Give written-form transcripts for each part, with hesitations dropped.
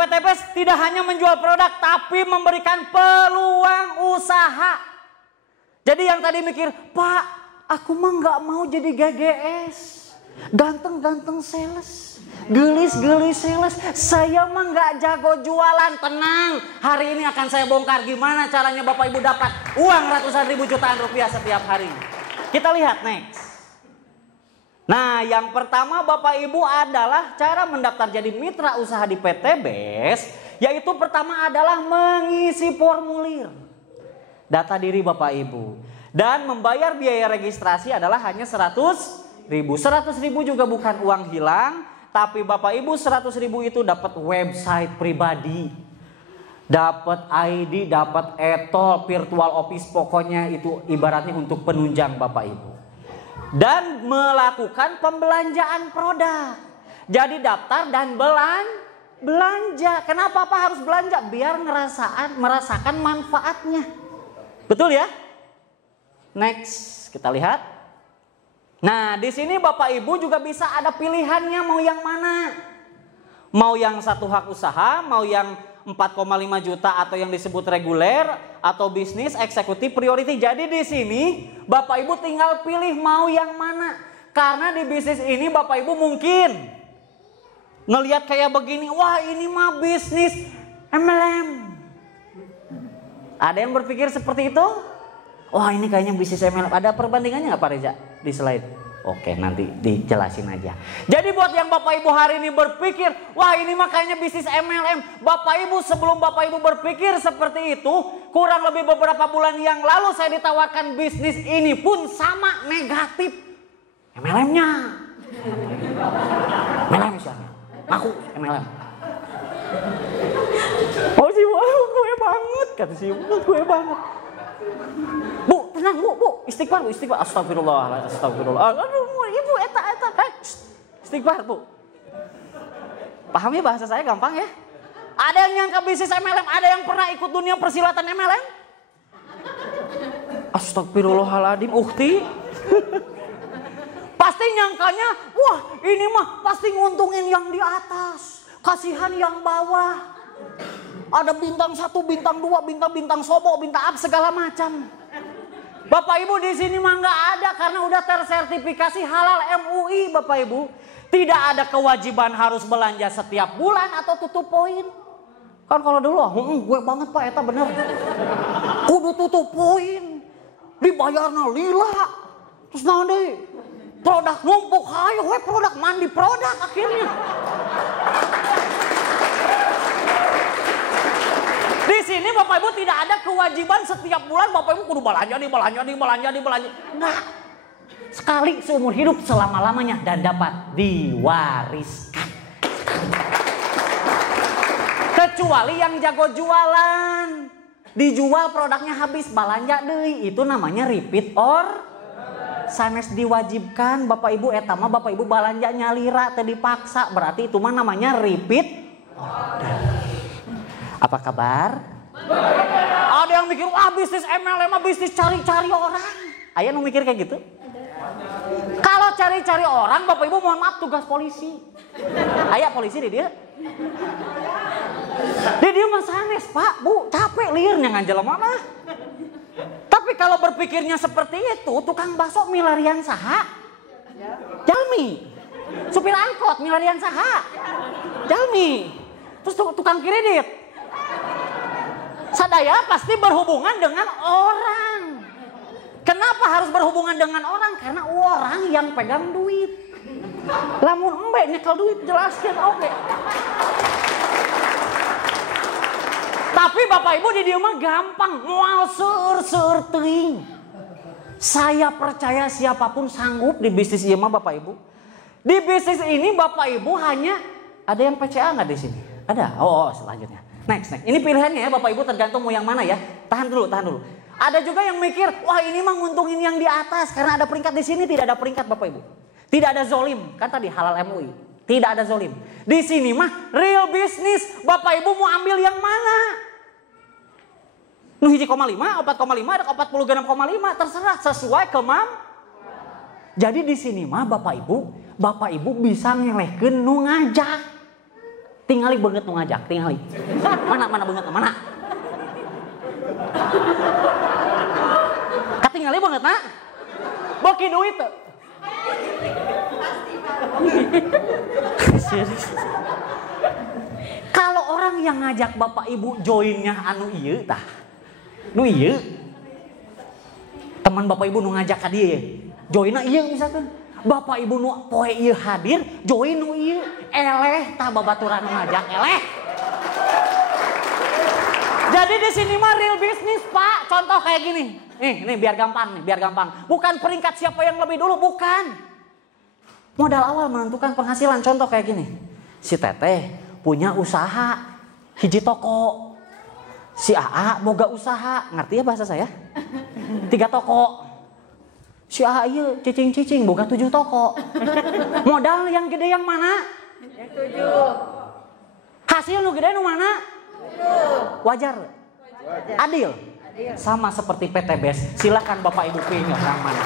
PTBS tidak hanya menjual produk tapi memberikan peluang usaha. Jadi yang tadi mikir, Pak, aku mah nggak mau jadi GGS, ganteng-ganteng sales, gelis-gelis sales. Saya mah nggak jago jualan. Tenang, hari ini akan saya bongkar gimana caranya Bapak Ibu dapat uang ratusan ribu jutaan rupiah setiap hari. Kita lihat next. Nah, yang pertama Bapak Ibu adalah cara mendaftar jadi mitra usaha di PTBS, yaitu pertama adalah mengisi formulir data diri Bapak Ibu, dan membayar biaya registrasi adalah hanya 100.000. 100.000 juga bukan uang hilang, tapi Bapak Ibu 100.000 itu dapat website pribadi, dapat ID, dapat etol, virtual office, pokoknya itu ibaratnya untuk penunjang Bapak Ibu. Dan melakukan pembelanjaan produk. Jadi daftar dan belanja. Kenapa Pak harus belanja? Biar merasakan manfaatnya. Betul ya? Next, kita lihat. Nah, di sini Bapak Ibu juga bisa ada pilihannya mau yang mana. Mau yang satu hak usaha, mau yang 4,5 juta atau yang disebut reguler atau bisnis eksekutif priority. Jadi di sini Bapak Ibu tinggal pilih mau yang mana. Karena di bisnis ini Bapak Ibu mungkin ngelihat kayak begini, wah ini mah bisnis MLM. Ada yang berpikir seperti itu? Wah ini kayaknya bisnis MLM. Ada perbandingannya nggak Pak Reza di slide? Oke, nanti dijelasin aja. Jadi buat yang Bapak Ibu hari ini berpikir, wah ini makanya bisnis MLM. Bapak Ibu sebelum Bapak Ibu berpikir seperti itu, kurang lebih beberapa bulan yang lalu saya ditawarkan bisnis ini pun sama negatif. MLM-nya. MLM misalnya. Aku MLM. Oh sih, gue banget. Kata si gue banget. Bu, tenang bu, istighfar bu, istighfar. Astagfirullah, astagfirullah. Aduh, ibu, eta, istighfar bu. Paham ya bahasa saya gampang ya? Ada yang nyangka bisnis MLM, ada yang pernah ikut dunia persilatan MLM? Astagfirullahaladzim, ukti. Pasti nyangkanya, wah ini mah pasti nguntungin yang di atas, kasihan yang bawah. Ada bintang 1, bintang 2, bintang sobo, bintang up segala macam. Bapak Ibu di sini mah nggak ada karena udah tersertifikasi halal MUI Bapak Ibu. Tidak ada kewajiban harus belanja setiap bulan atau tutup poin. Kan kalau dulu, gue banget Pak, eta bener. Kudu tutup poin, dibayarna lila, terus nanti produk numpuk, hayo produk mandi produk akhirnya. Di sini Bapak Ibu tidak ada kewajiban setiap bulan Bapak Ibu kudu belanja. Enggak. Sekali seumur hidup selama-lamanya dan dapat diwariskan. Kecuali yang jago jualan. Dijual produknya habis, belanja deui, itu namanya repeat or sanes diwajibkan Bapak Ibu eta mah Bapak Ibu belanja nyalira teu dipaksa, berarti itu mah namanya repeat order. Apa kabar? Ada yang mikir, wah bisnis MLM mah bisnis cari-cari orang. Aya nu mikir kayak gitu? Kalau cari-cari orang, Bapak Ibu mohon maaf tugas polisi. Aya polisi di dia. Di dia mah sanes, Pak, Bu, capek liurnya nganjel mana. Tapi kalau berpikirnya seperti itu, tukang bakso milarian saha? Jalmi. Supir angkot milarian saha? Jalmi. Terus tukang kredit. Sadaya pasti berhubungan dengan orang. Kenapa harus berhubungan dengan orang? Karena orang yang pegang duit. Lamun embe nyekel duit jelaskan oke. Tapi Bapak Ibu di dieu mah gampang, moal seueur teuing. Saya percaya siapapun sanggup di bisnis ieu mah Bapak Ibu. Di bisnis ini Bapak Ibu hanya ada yang PCA nggak di sini? Ada. Oh, selanjutnya. Next. Ini pilihannya ya Bapak Ibu tergantung mau yang mana ya. Tahan dulu. Ada juga yang mikir, wah ini mah nguntungin yang di atas karena ada peringkat di sini, tidak ada peringkat Bapak Ibu. Tidak ada zolim, kan tadi halal MUI. Tidak ada zolim. Di sini mah real business. Bapak Ibu mau ambil yang mana? Nu 1,5, 4,5, ada 46,5, terserah sesuai Jadi di sini mah Bapak Ibu bisa ngelehkeun nu ngajak. Tingali banget nu ngajak, tingali. Mana banget mana? Katingali banget na? Boki duit tuh. Serius. Kalau orang yang ngajak bapak ibu joinnya anu ieu tah. Nu ieu. Teman bapak ibu nu ngajak ka dieu. Joinna ieu misalkan. Bapak ibu nu poe ieu hadir, join nu ieu. Eleh tah babaturan nu ngajak eleh. Jadi di sini mah real bisnis, Pak. Contoh kayak gini. Nih biar gampang. Bukan peringkat siapa yang lebih dulu, bukan. Modal awal menentukan penghasilan. Contoh kayak gini. Si Teteh punya usaha hiji toko. Si AA boga usaha. Ngerti ya bahasa saya? 3 toko. Si AA iya cicing-cicing boga 7 toko. Modal yang gede yang mana? Yang 7. Hasil nu gede nu mana? 7. Wajar. Adil. Sama seperti PTBS. Silakan Bapak Ibu pilih yang mana.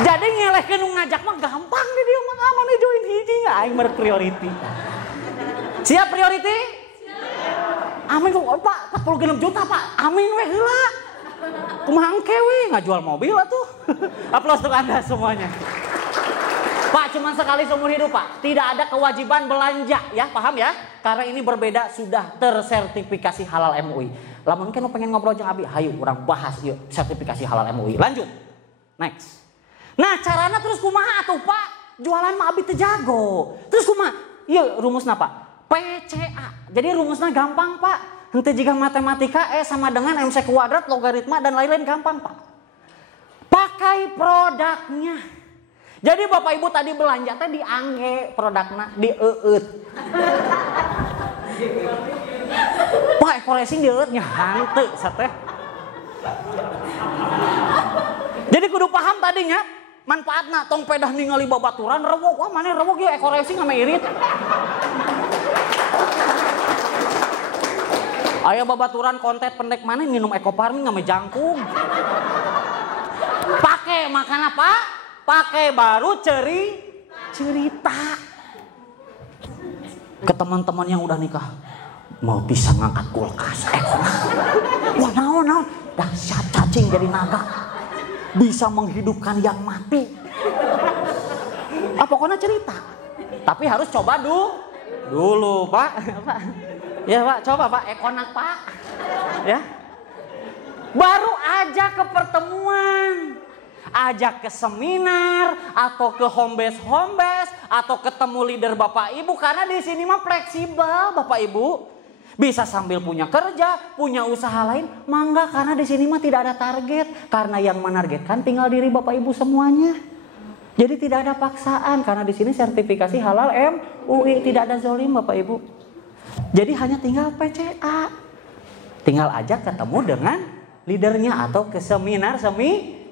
Jadi ngelehkeun nu ngajak mah gampang deh dia mah aman join hiji nya aing berpriority. Siap priority? Siap. Amin kok Pak 46 juta Pak. Amin we heula. Kumaha engke we ngajual mobil atuh. Aplaus untuk Anda semuanya. Pak cuman sekali seumur hidup Pak. Tidak ada kewajiban belanja ya, paham ya? Karena ini berbeda sudah tersertifikasi halal MUI. Lamun kan pengen ngobrol jeung Abi, hayu urang bahas yuk sertifikasi halal MUI. Lanjut. Next. Nah carana terus kumaha atuh Pak? Jualan mah Abi teu jago. Terus kumaha? Ieu rumusna Pak. PCA. Jadi rumusnya gampang Pak. Henteu jika matematika sama dengan MC kuadrat, logaritma dan lain-lain gampang Pak. Pakai produknya. Jadi Bapak Ibu tadi belanja teh diangge produkna dieut. Pak ekor racing dieut nya hanteu sateh. Jadi kudu paham tadinya manfaatna tong pedah ningali babaturan rewok wah maneh rewok ieu ekor racing ame irit. Aya babaturan kontet pendek maneh minum ekoparmin ame jangkung. Pakai makan apa? Pakai baru cerita. Ke teman-teman yang udah nikah. Mau bisa ngangkat kulkas. Wah naon. Dahsyat cacing jadi naga. Bisa menghidupkan yang mati. Pokoknya cerita. Tapi harus coba dulu Pak. Ya Pak, coba Pak, ekonak Pak. Ya. Baru ajak ke pertemuan. Ajak ke seminar atau ke home base atau ketemu leader Bapak Ibu karena di sini mah fleksibel Bapak Ibu. Bisa sambil punya kerja, punya usaha lain, mangga karena di sini mah tidak ada target. Karena yang menargetkan tinggal diri Bapak Ibu semuanya. Jadi tidak ada paksaan karena di sini sertifikasi halal MUI, tidak ada zolim Bapak Ibu. Jadi hanya tinggal PCA. Tinggal ajak ketemu dengan leadernya atau ke seminar.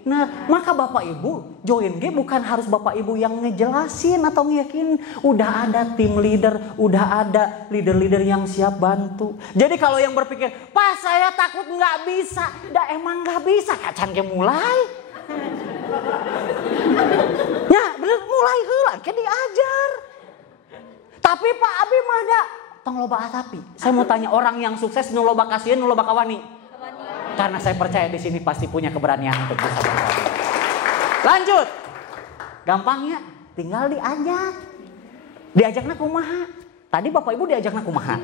Nah, maka Bapak Ibu join G bukan harus Bapak Ibu yang ngejelasin atau ngeyakinin. Udah ada tim leader, udah ada leader-leader yang siap bantu. Jadi kalau yang berpikir, Pak saya takut nggak bisa. Dah emang nggak bisa, kacan ke mulai. Ya bener mulai heula ke diajar. Tapi Pak Abi mah ada tong loba asapi. Saya mau tanya orang yang sukses nu loba kasihan, nu loba kawani. Karena saya percaya di sini pasti punya keberanian untuk bisa berkata. Lanjut. Gampangnya tinggal diajak. Diajakna kumaha? Tadi Bapak Ibu diajakna kumaha?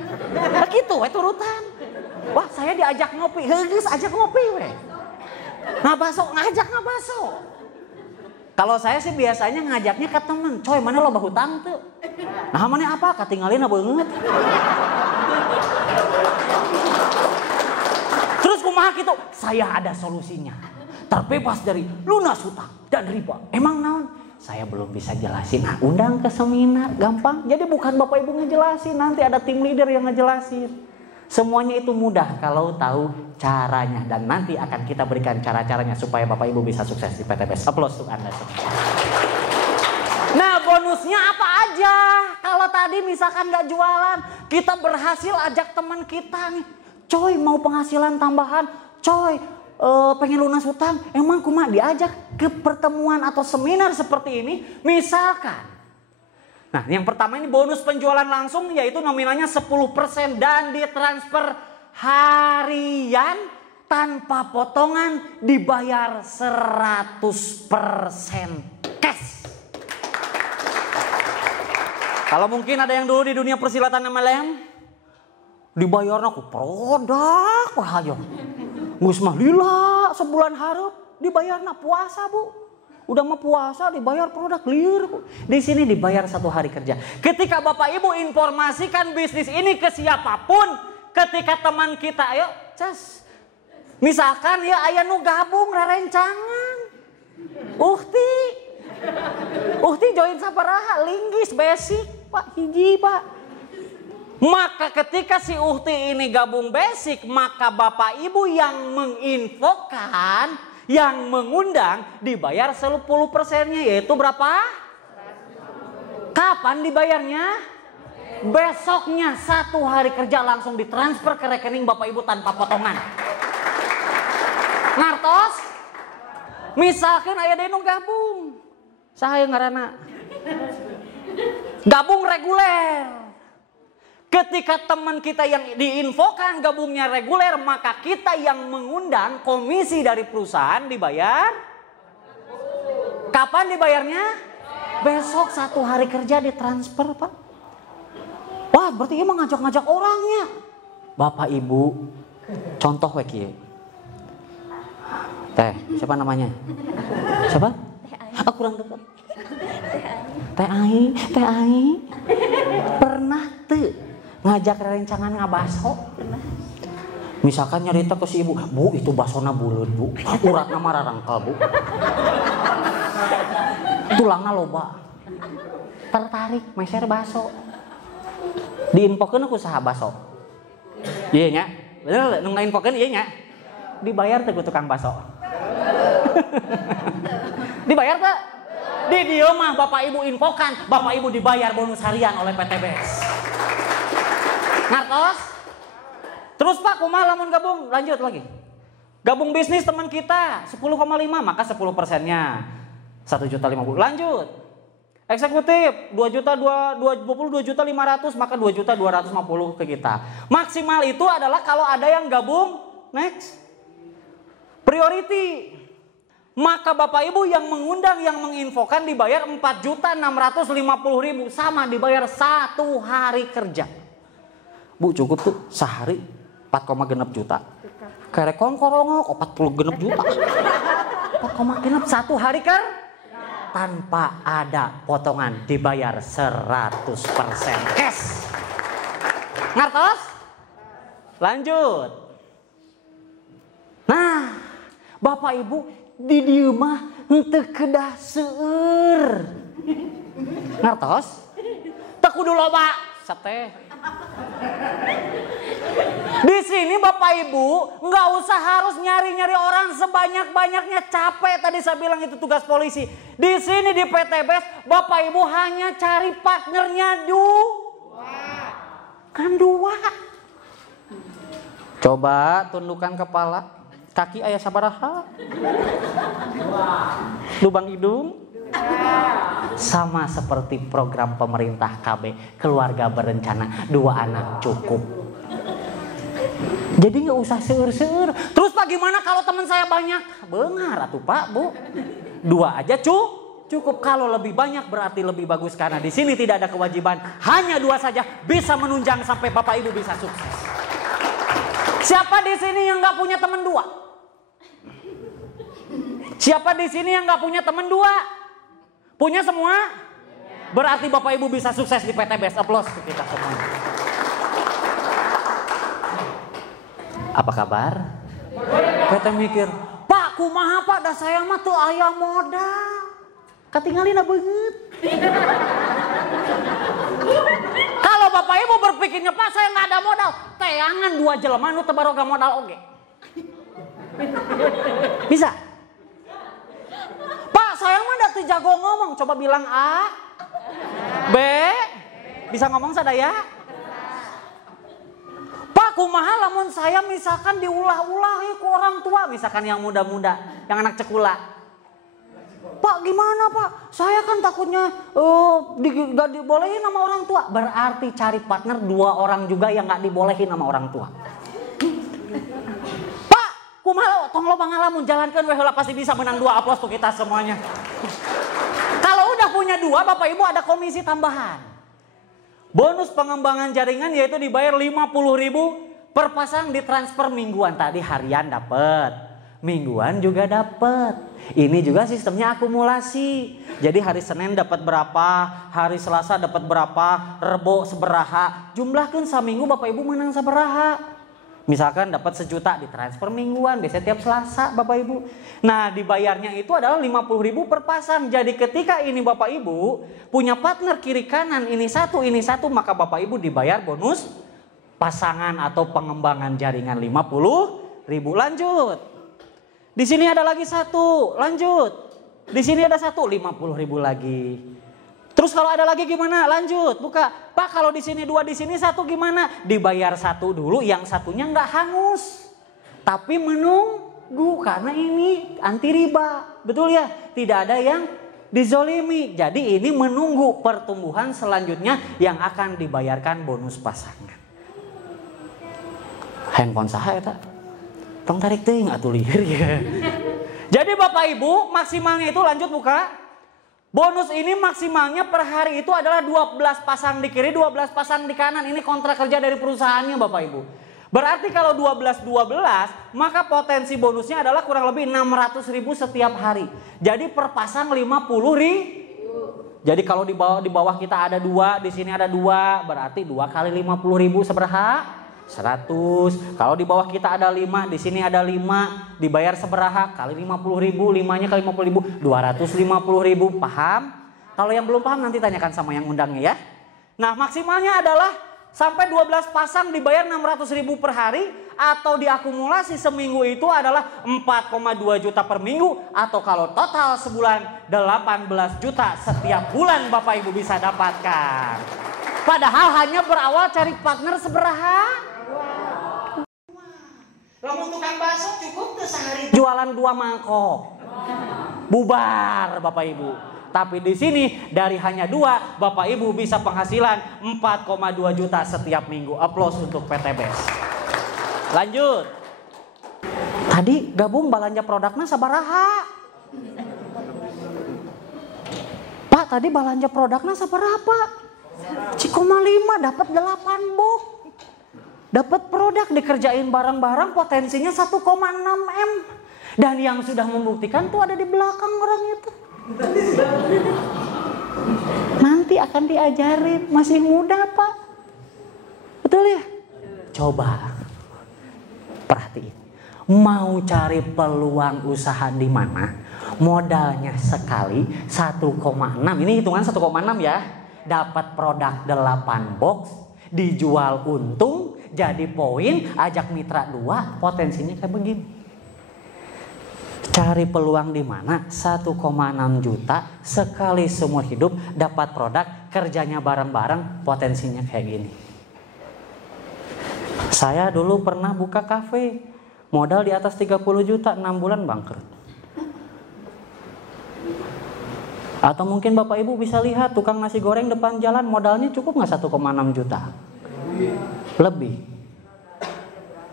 Begitu we turutan. Wah, saya diajak ngopi. Geus ajak ngopi we. Ngajak ngabaso. Kalau saya sih biasanya ngajaknya ke temen. Coy, mana loba hutang tuh? Nah, mana apa? Katinggalin banget. Terus kumaha gitu, saya ada solusinya. Terbebas dari lunas hutang dan riba. Emang naon? Saya belum bisa jelasin. Nah, undang ke seminar, gampang. Jadi bukan Bapak Ibu ngejelasin, nanti ada tim leader yang ngejelasin. Semuanya itu mudah kalau tahu caranya. Dan nanti akan kita berikan cara-caranya supaya Bapak Ibu bisa sukses di PTBS. Aplaus untuk Anda semua. Nah bonusnya apa aja? Kalau tadi misalkan gak jualan, kita berhasil ajak teman kita nih. Coy mau penghasilan tambahan, coy pengen lunas hutang, emang kumaha diajak ke pertemuan atau seminar seperti ini misalkan. Nah, yang pertama ini bonus penjualan langsung, yaitu nominalnya 10% dan ditransfer harian tanpa potongan, dibayar 100% cash. Kalau mungkin ada yang dulu di dunia persilatan MLM, dibayarnya ku produk wah aja. Geus mah lila sebulan hareup dibayarna puasa, Bu. Udah mau puasa dibayar produk liur. Di sini dibayar 1 hari kerja. Ketika Bapak Ibu informasikan bisnis ini ke siapapun, ketika teman kita, ayo cas. Misalkan ya aya nu gabung rerencangan. Uhti join sabaraha linggis basic, Pak, hiji, Pak. Maka ketika si Uhti ini gabung basic, maka Bapak Ibu yang menginfokan, yang mengundang dibayar 10%-nya, yaitu berapa? Kapan dibayarnya? Besoknya 1 hari kerja langsung ditransfer ke rekening Bapak Ibu tanpa potongan. Ngartos? Misalkan aya deui nu gabung. Saha ngaranna? Gabung reguler. Ketika teman kita yang diinfokan gabungnya reguler, maka kita yang mengundang komisi dari perusahaan dibayar. Kapan dibayarnya? Besok 1 hari kerja ditransfer, Pak. Wah, berarti emang ngajak-ngajak orangnya. Bapak Ibu, contoh we kieu. Teh, siapa namanya? Siapa? Aku kurang dekat. Teh Ai. Pernah tuh ngajak rencangan ngabaso. Misalkan nyarita ke si ibu, Bu itu basona buleud, Bu. Uratna mah rarangkel, Bu. Tulangna loba. Tertarik meser baso. Diinfokeun aku saha baso. Ieu nya. Bener nu ngainfokeun ieu nya. Dibayar teh ku tukang baso. Dibayar teh? Di dieu mah Bapak Ibu infokan, Bapak Ibu dibayar bonus harian oleh PTBS. Ngartos? Terus Pak, kumaha lamun gabung? Lanjut lagi. Gabung bisnis teman kita 10,5, maka 10%-nya 1.050.000. Lanjut. Eksekutif 2.500.000, maka 2.250.000 ke kita. Maksimal itu adalah kalau ada yang gabung next. Priority. Maka Bapak Ibu yang mengundang, yang menginfokan dibayar 4.650.000, sama dibayar 1 hari kerja. Bu cukup tuh sehari 4,6 juta. Kerek korongok 40 juta. 4,6 1 hari tanpa ada potongan, dibayar 100% cash. Ngartos? Lanjut. Nah, Bapak Ibu di dieu mah henteu kedah seueur. Ngartos? Teu kudu loba sateh. Di sini Bapak Ibu nggak usah harus nyari-nyari orang sebanyak-banyaknya, capek tadi saya bilang itu tugas polisi. Di sini di PTBS Bapak Ibu hanya cari partnernya dua. Coba tundukkan kepala, kaki aya sabaraha? Lubang hidung? Sama seperti program pemerintah KB, keluarga berencana 2 anak cukup. Jadi nggak usah seur-seur. Terus Pak gimana kalau teman saya banyak? Benar atuh Pak, Bu. 2 aja cukup. Kalau lebih banyak berarti lebih bagus, karena di sini tidak ada kewajiban. Hanya 2 saja bisa menunjang sampai Bapak Ibu bisa sukses. Siapa di sini yang nggak punya teman 2? Siapa di sini yang nggak punya teman 2? Punya semua? Berarti Bapak Ibu bisa sukses di PTBS. Aplaus untuk kita semua. Apa kabar? Kita mikir, Pak kumaha Pak, dah saya mah tuh aya modal. Katinggalina beungeut. Kalau Bapak Ibu berpikirnya, Pak saya nggak ada modal, teangan 2 jelema nu teu baroga modal oge. Bisa? Pak saya mah da teu jago ngomong, coba bilang A, B, bisa ngomong sadaya? Pak kumaha lamun saya misalkan diulah-ulah ku orang tua, misalkan yang muda-muda, yang anak cekula. Pak gimana Pak? Saya kan takutnya gak dibolehin sama orang tua. Berarti cari partner 2 orang juga yang gak dibolehin sama orang tua. Pak, kumaha tong loba ngalamun jalankan we heula pasti bisa menang 2. Aplaus tuh kita semuanya. Kalau udah punya 2, Bapak Ibu ada komisi tambahan. Bonus pengembangan jaringan yaitu dibayar 50.000 per pasang, ditransfer mingguan. Tadi harian dapat, mingguan juga dapat. Ini juga sistemnya akumulasi. Jadi hari Senin dapat berapa, hari Selasa dapat berapa, Rebo seberaha. Jumlahkan saminggu Bapak Ibu menang saberaha. Misalkan dapat 1 juta ditransfer mingguan, biasanya tiap Selasa Bapak Ibu. Nah dibayarnya itu adalah 50.000 per pasang. Jadi ketika ini Bapak Ibu punya partner kiri kanan ini satu, maka Bapak Ibu dibayar bonus pasangan atau pengembangan jaringan 50.000. Lanjut. Di sini ada lagi 1, lanjut. Di sini ada 1, 50.000 lagi. Terus kalau ada lagi gimana? Lanjut, buka. Pak kalau di sini 2, di sini 1 gimana? Dibayar 1 dulu, yang satunya nggak hangus. Tapi menunggu karena ini anti riba. Betul ya? Tidak ada yang dizolimi. Jadi ini menunggu pertumbuhan selanjutnya yang akan dibayarkan bonus pasangan. Handphone saha eta? Tong tarik teuing atuh lieur ya. Jadi Bapak Ibu maksimalnya itu lanjut buka. Bonus ini maksimalnya per hari itu adalah 12 pasang di kiri, 12 pasang di kanan. Ini kontrak kerja dari perusahaannya Bapak Ibu. Berarti kalau 12, maka potensi bonusnya adalah kurang lebih 600.000 setiap hari. Jadi per pasang 50.000. Jadi kalau di bawah kita ada 2, di sini ada 2, berarti 2 kali 50.000 seberapa? 100. Kalau di bawah kita ada 5, di sini ada 5, dibayar seberaha kali 50.000, 5-nya kali 50.000, 250.000. Paham? Kalau yang belum paham nanti tanyakan sama yang undangnya ya. Nah maksimalnya adalah sampai 12 pasang dibayar 600.000 per hari, atau diakumulasi seminggu itu adalah 4,2 juta per minggu, atau kalau total sebulan 18 juta setiap bulan Bapak Ibu bisa dapatkan. Padahal hanya berawal cari partner seberaha. Lamun tukang bakso cukup tuh sehari jualan 2 mangkok. Bubar Bapak Ibu. Tapi di sini dari hanya 2 Bapak Ibu bisa penghasilan 4,2 juta setiap minggu. Aplaus untuk PTBS. Lanjut. Tadi gabung belanja produknya sabaraha? Pak tadi belanja produknya sabaraha? 1,5 dapat 8 box. Dapat produk dikerjain bareng-bareng potensinya 1,6 M. Dan yang sudah membuktikan tuh ada di belakang orang itu. Nanti akan diajarin, masih muda Pak. Betul ya? Coba perhatiin. Mau cari peluang usaha di mana? Modalnya sekali 1,6. Ini hitungan 1,6 ya. Dapat produk 8 box, dijual untung, jadi poin, ajak mitra 2, potensinya kayak begini. Cari peluang di mana? 1,6 juta sekali seumur hidup dapat produk, kerjanya bareng-bareng, potensinya kayak gini. Saya dulu pernah buka kafe, modal di atas 30 juta, 6 bulan bangkrut. Atau mungkin Bapak Ibu bisa lihat tukang nasi goreng depan jalan, modalnya cukup nggak 1,6 juta? Lebih.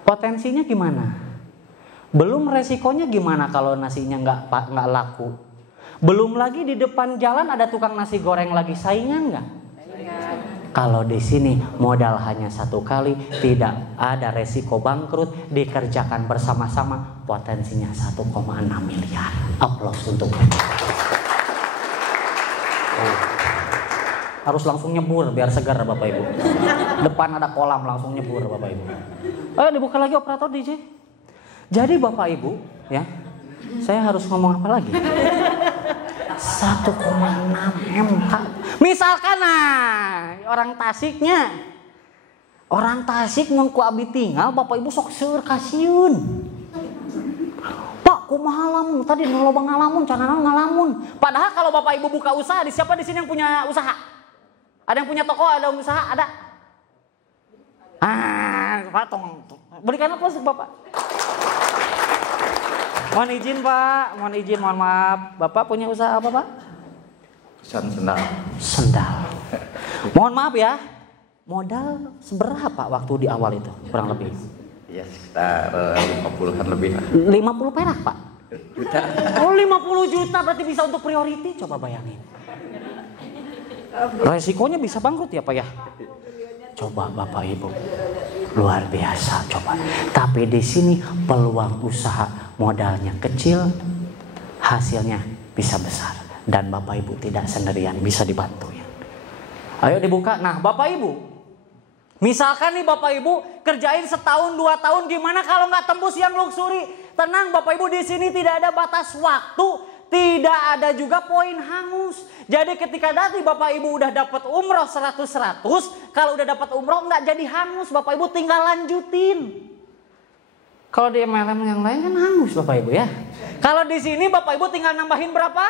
Potensinya gimana? Belum resikonya gimana kalau nasinya nggak laku? Belum lagi di depan jalan ada tukang nasi goreng lagi, saingan nggak? Kalau di sini modal hanya 1 kali, tidak ada resiko bangkrut, dikerjakan bersama-sama, potensinya 1,6 miliar. Aplaus untuk mereka. Harus langsung nyebur biar segar Bapak Ibu. Depan ada kolam langsung nyebur Bapak Ibu. Dibuka lagi operator DJ. Jadi Bapak Ibu ya, saya harus ngomong apa lagi? 1,6 M. Misalkan orang Tasik mengku abi tinggal, Bapak Ibu sok seur kasiun. Pak, kumaha lamun? Tadi loba ngalamun, canana ngalamun. Padahal kalau Bapak Ibu buka usaha, siapa di sini yang punya usaha? Ada yang punya toko, ada yang usaha, ada? Pak, berikan aplaus Bapak. Mohon izin Pak, mohon maaf. Bapak punya usaha apa Pak? Sendal. Sendal. Mohon maaf ya, modal seberapa waktu di awal itu kurang lebih? Ya sekitar 50-an lebih lah. 50 perak Pak? Juta. Oh 50 juta berarti bisa untuk priority, coba bayangin. Resikonya bisa bangkrut ya Pak ya? Coba Bapak Ibu, luar biasa coba. Tapi di sini peluang usaha modalnya kecil, hasilnya bisa besar. Dan Bapak Ibu tidak sendirian, bisa dibantu ya. Ayo dibuka. Nah Bapak Ibu, misalkan nih Bapak Ibu kerjain setahun 2 tahun, gimana kalau nggak tembus yang luxury? Tenang Bapak Ibu, di sini tidak ada batas waktu, tidak ada juga poin hangus. Jadi ketika nanti Bapak Ibu udah dapat umroh 100-100, kalau udah dapat umroh nggak jadi hangus, Bapak Ibu tinggal lanjutin. Kalau di MLM yang lain kan hangus Bapak Ibu ya. Kalau di sini Bapak Ibu tinggal nambahin berapa?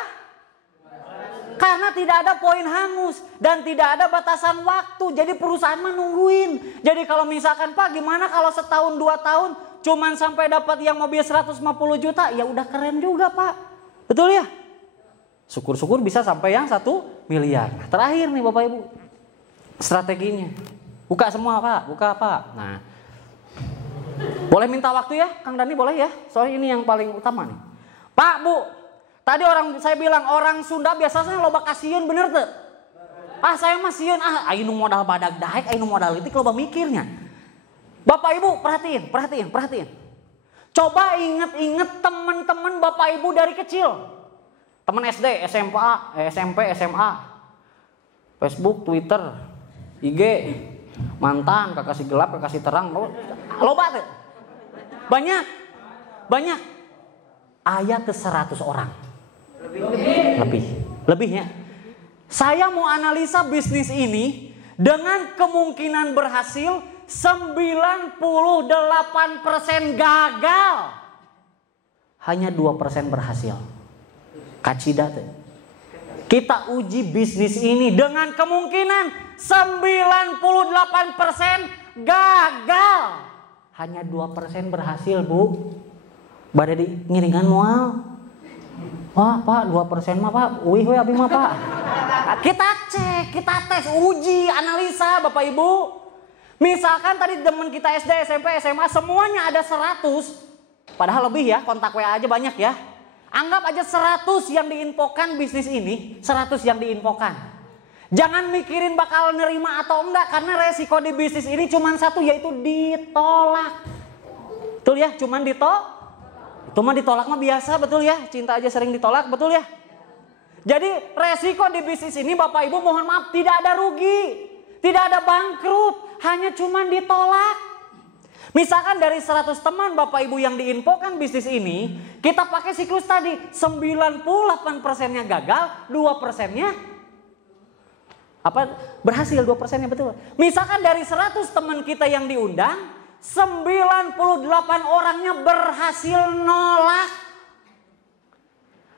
Karena tidak ada poin hangus dan tidak ada batasan waktu. Jadi perusahaan menungguin. Jadi kalau misalkan Pak gimana kalau setahun 2 tahun cuman sampai dapat yang mobil 150 juta, ya udah keren juga Pak. Betul ya? Syukur-syukur bisa sampai yang 1 miliar. Nah, terakhir nih Bapak Ibu, strateginya. Buka semua Pak, buka Pak. Nah, boleh minta waktu ya Kang Dani, boleh ya? Soalnya ini yang paling utama nih. Pak, Bu, tadi saya bilang orang Sunda biasanya loba kasieun, bener tuh? Ah saya mah sieun, ainu modal badag daek, ainu modal litik loba mikirnya. Bapak Ibu perhatiin. Coba inget teman-teman Bapak Ibu dari kecil. Teman SD, SMP, SMA. Facebook, Twitter, IG. Mantan, kekasih gelap, kekasih terang. Loba tuh. Banyak. Aya ke 100 orang. Lebihnya. Saya mau analisa bisnis ini dengan kemungkinan berhasil 98% gagal. Hanya 2% berhasil. Kacida tuh. Kita uji bisnis ini dengan kemungkinan 98% gagal. Hanya 2% berhasil, Bu. Bade di ngiringan moal. Wah Pak 2% mah Pak, wih abi mah Pak. Kita cek, kita tes, uji, analisa Bapak Ibu. Misalkan tadi teman kita SD, SMP, SMA semuanya ada 100. Padahal lebih ya, kontak WA aja banyak ya. Anggap aja 100 yang diinfokan bisnis ini, 100 yang diinfokan. Jangan mikirin bakal nerima atau enggak, karena resiko di bisnis ini cuma satu, yaitu ditolak. Betul ya, cuman ditolak. Itu mah ditolak mah biasa, betul ya. Cinta aja sering ditolak, betul ya. Jadi resiko di bisnis ini Bapak Ibu mohon maaf tidak ada rugi. Tidak ada bangkrut, hanya cuman ditolak. Misalkan dari 100 teman Bapak Ibu yang diinfokan bisnis ini, kita pakai siklus tadi. 98%-nya gagal, 2%-nya berhasil, 2%-nya betul. Misalkan dari 100 teman kita yang diundang, 98 orangnya berhasil nolak.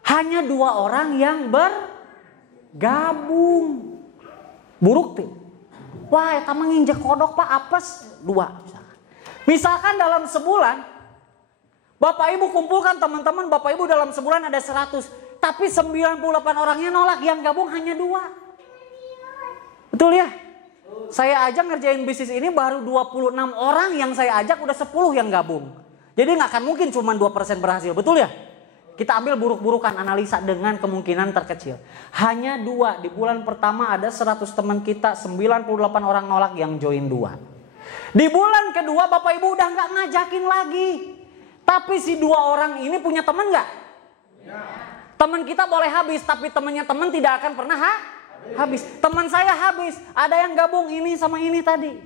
Hanya 2 orang yang bergabung. Buruk tuh. Wah, eta mah nginjek kodok Pak, apes 2 misalkan dalam sebulan Bapak Ibu kumpulkan teman-teman Bapak Ibu dalam sebulan ada 100, tapi 98 orangnya nolak, yang gabung hanya 2. Betul ya? Saya aja ngerjain bisnis ini baru 26 orang yang saya ajak, udah 10 yang gabung. Jadi nggak akan mungkin cuma 2% berhasil, betul ya? Kita ambil buruk-burukan, analisa dengan kemungkinan terkecil. Hanya 2, di bulan pertama ada 100 teman kita, 98 orang nolak, yang join 2. Di bulan kedua Bapak Ibu udah nggak ngajakin lagi. Tapi si 2 orang ini punya teman nggak? Ya. Teman kita boleh habis, tapi temannya teman tidak akan pernah habis. Teman saya habis, ada yang gabung ini sama ini tadi.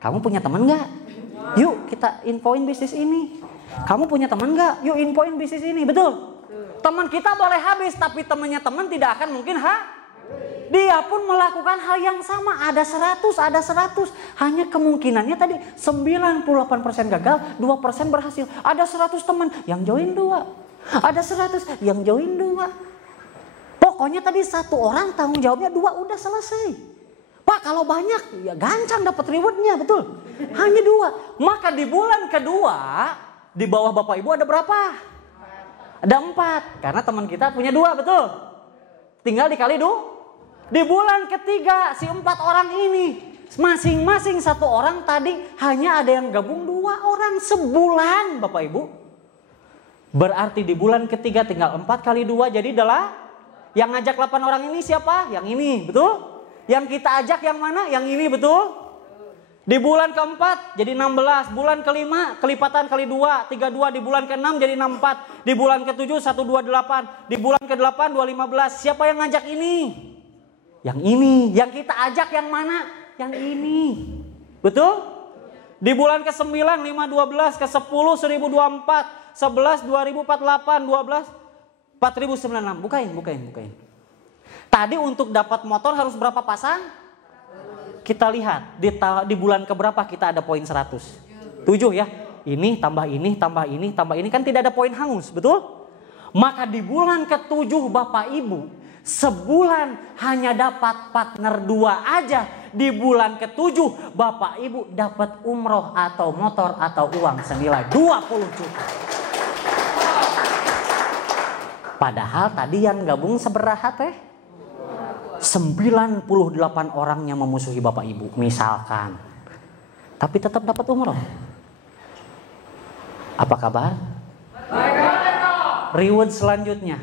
Kamu punya teman nggak? Yuk kita infoin bisnis ini. Kamu punya teman nggak? Yuk infoin bisnis ini, betul? Teman kita boleh habis, tapi temannya teman tidak akan mungkin dia pun melakukan hal yang sama. Ada 100. Hanya kemungkinannya tadi 98% gagal, 2% berhasil. Ada 100 teman yang join 2. Ada 100 yang join 2. Pokoknya tadi 1 orang tanggung jawabnya 2, udah selesai. Pak kalau banyak ya gancang dapat rewardnya, betul? Hanya 2. Maka di bulan kedua di bawah Bapak Ibu ada berapa? Ada 4, karena teman kita punya 2, betul? Tinggal dikali di bulan ketiga si 4 orang ini, masing-masing 1 orang tadi hanya ada yang gabung 2 orang sebulan Bapak Ibu. Berarti di bulan ketiga tinggal 4 kali 2 jadi adalah yang ngajak 8 orang ini siapa? Yang ini, betul? Yang kita ajak yang mana? Yang ini, betul? Di bulan keempat jadi 16, bulan kelima kelipatan kali 2, 32, di bulan ke-6 jadi 64, di bulan ke-7 128, di bulan ke-8 215. Siapa yang ngajak ini? Yang ini. Yang kita ajak yang mana? Yang ini. Betul? Di bulan ke-9 512, ke-10 1024, 11 2048, 12 4096. Bukain. Tadi untuk dapat motor harus berapa pasang? Kita lihat di bulan keberapa kita ada poin 100. 7 ya. Ini tambah ini, tambah ini, tambah ini, kan tidak ada poin hangus, betul? Maka di bulan ke-7 Bapak Ibu, sebulan hanya dapat partner 2 aja. Di bulan ke-7 Bapak Ibu dapat umroh atau motor atau uang senilai 20 juta. Padahal tadi yang gabung seberaha teh? 98 orangnya memusuhi Bapak Ibu misalkan. Tapi tetap dapat umroh. Apa kabar? Reward selanjutnya.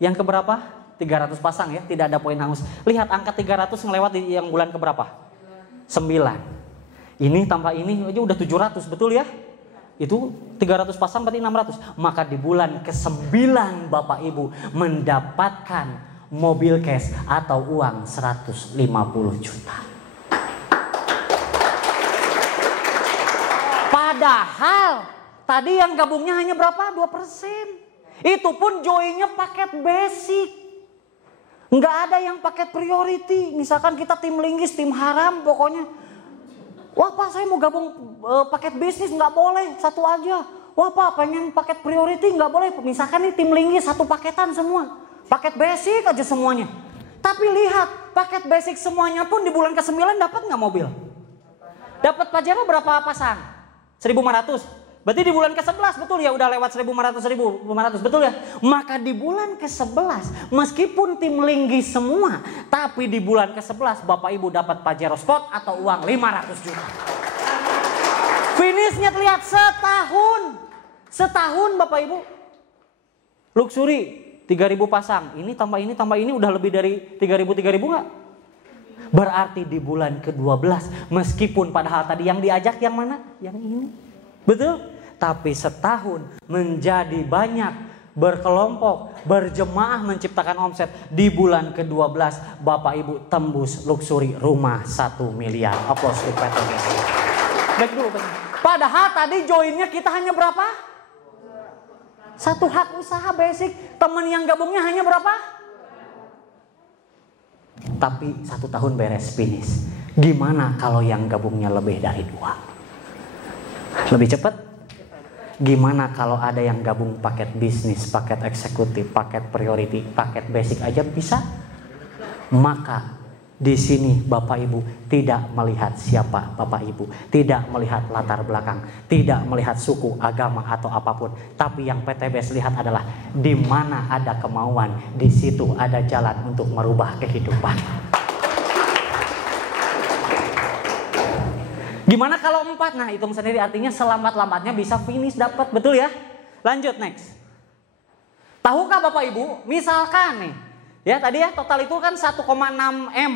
Yang keberapa? 300 pasang ya, tidak ada poin hangus. Lihat angka 300 ngelewat di yang bulan keberapa? 9. Ini tambah ini aja udah 700, betul ya? Itu 300 pasang berarti 600. Maka di bulan ke-9 Bapak Ibu mendapatkan mobil cash atau uang 150 juta. Padahal tadi yang gabungnya hanya berapa? 2%. Itu pun joinnya paket basic. Nggak ada yang paket priority. Misalkan kita tim linggis, tim haram pokoknya. Wah Pak saya mau gabung paket bisnis, nggak boleh, 1 aja. Wah Pak pengen paket priority, nggak boleh. Misalkan nih tim linggis 1 paketan semua. Paket basic aja semuanya. Tapi lihat, paket basic semuanya pun di bulan ke-9 dapat nggak mobil? Dapat Pajero berapa pasang? 1.500. Berarti di bulan ke-11 betul ya udah lewat 1.500, betul ya? Maka di bulan ke-11 meskipun tim linggis semua, tapi di bulan ke-11 Bapak Ibu dapat Pajero Sport atau uang 500 juta. Finishnya terlihat setahun Bapak Ibu. Luxury 3.000 pasang, ini tambah ini udah lebih dari 3.000 nggak? Berarti di bulan ke-12 meskipun padahal tadi yang diajak yang mana? Yang ini, betul? Tapi setahun menjadi banyak, berkelompok, berjemaah menciptakan omset. Di bulan ke-12 Bapak Ibu tembus luxury rumah 1 miliar. Aplaus untuk PT Basic. Baik dulu. Padahal tadi joinnya kita hanya berapa? 1 hak usaha basic, teman yang gabungnya hanya berapa? Tapi 1 tahun beres finish. Gimana kalau yang gabungnya lebih dari 2? Lebih cepat? Gimana kalau ada yang gabung paket bisnis, paket eksekutif, paket priority, paket basic aja bisa? Maka di sini Bapak Ibu tidak melihat siapa Bapak Ibu, tidak melihat latar belakang, tidak melihat suku, agama atau apapun. Tapi yang PTBS lihat adalah di mana ada kemauan, di situ ada jalan untuk merubah kehidupan. Gimana kalau 4? Nah hitung sendiri artinya selambat-lambatnya bisa finish dapat, betul ya? Lanjut next. Tahukah Bapak Ibu, misalkan nih, ya tadi ya total itu kan 1,6 M.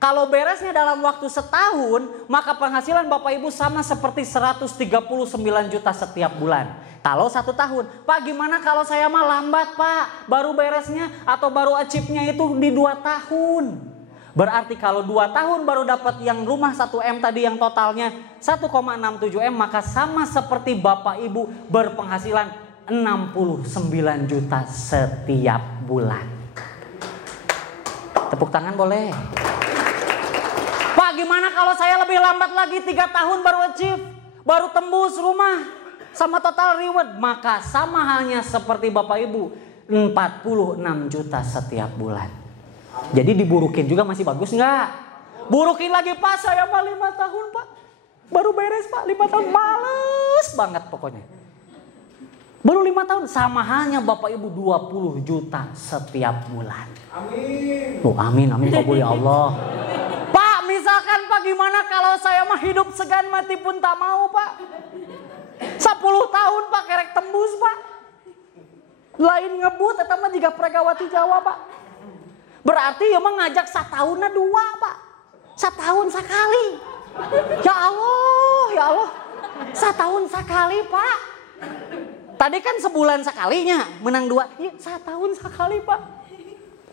Kalau beresnya dalam waktu setahun, maka penghasilan Bapak Ibu sama seperti 139 juta setiap bulan. Kalau 1 tahun, Pak gimana kalau saya mah lambat Pak, baru beresnya atau baru achieve-nya itu di 2 tahun. Berarti kalau 2 tahun baru dapat yang rumah 1 M tadi yang totalnya 1,67 M, maka sama seperti Bapak Ibu berpenghasilan 69 juta setiap bulan. Tepuk tangan boleh. Pak gimana kalau saya lebih lambat lagi 3 tahun baru achieve, baru tembus rumah sama total reward, maka sama halnya seperti Bapak Ibu 46 juta setiap bulan. Jadi diburukin juga masih bagus nggak? Burukin lagi Pak, saya mah 5 tahun Pak, baru beres Pak, 5 tahun males banget pokoknya. Baru 5 tahun, sama halnya Bapak Ibu 20 juta setiap bulan. Amin. Oh, amin, amin kabul ya Allah. Pak, misalkan Pak gimana kalau saya mah hidup segan mati pun tak mau Pak. 10 tahun Pak kerek tembus Pak. Lain ngebut eta mah jiga Pregawati Jawa Pak. Berarti ya mah ngajak satahunna 2 Pak. Setahun sekali. Ya Allah. Setahun sekali Pak. Tadi kan sebulan sekalinya menang 2. Ya, setahun sekali Pak.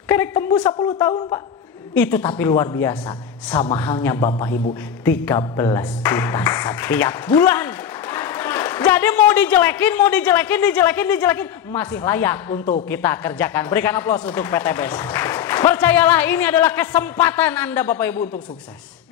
Kerek tembus 10 tahun Pak. Itu tapi luar biasa. Sama halnya Bapak Ibu 13 juta setiap bulan. Jadi mau dijelekin. Masih layak untuk kita kerjakan. Berikan aplaus untuk PTBS. Percayalah ini adalah kesempatan Anda Bapak Ibu untuk sukses.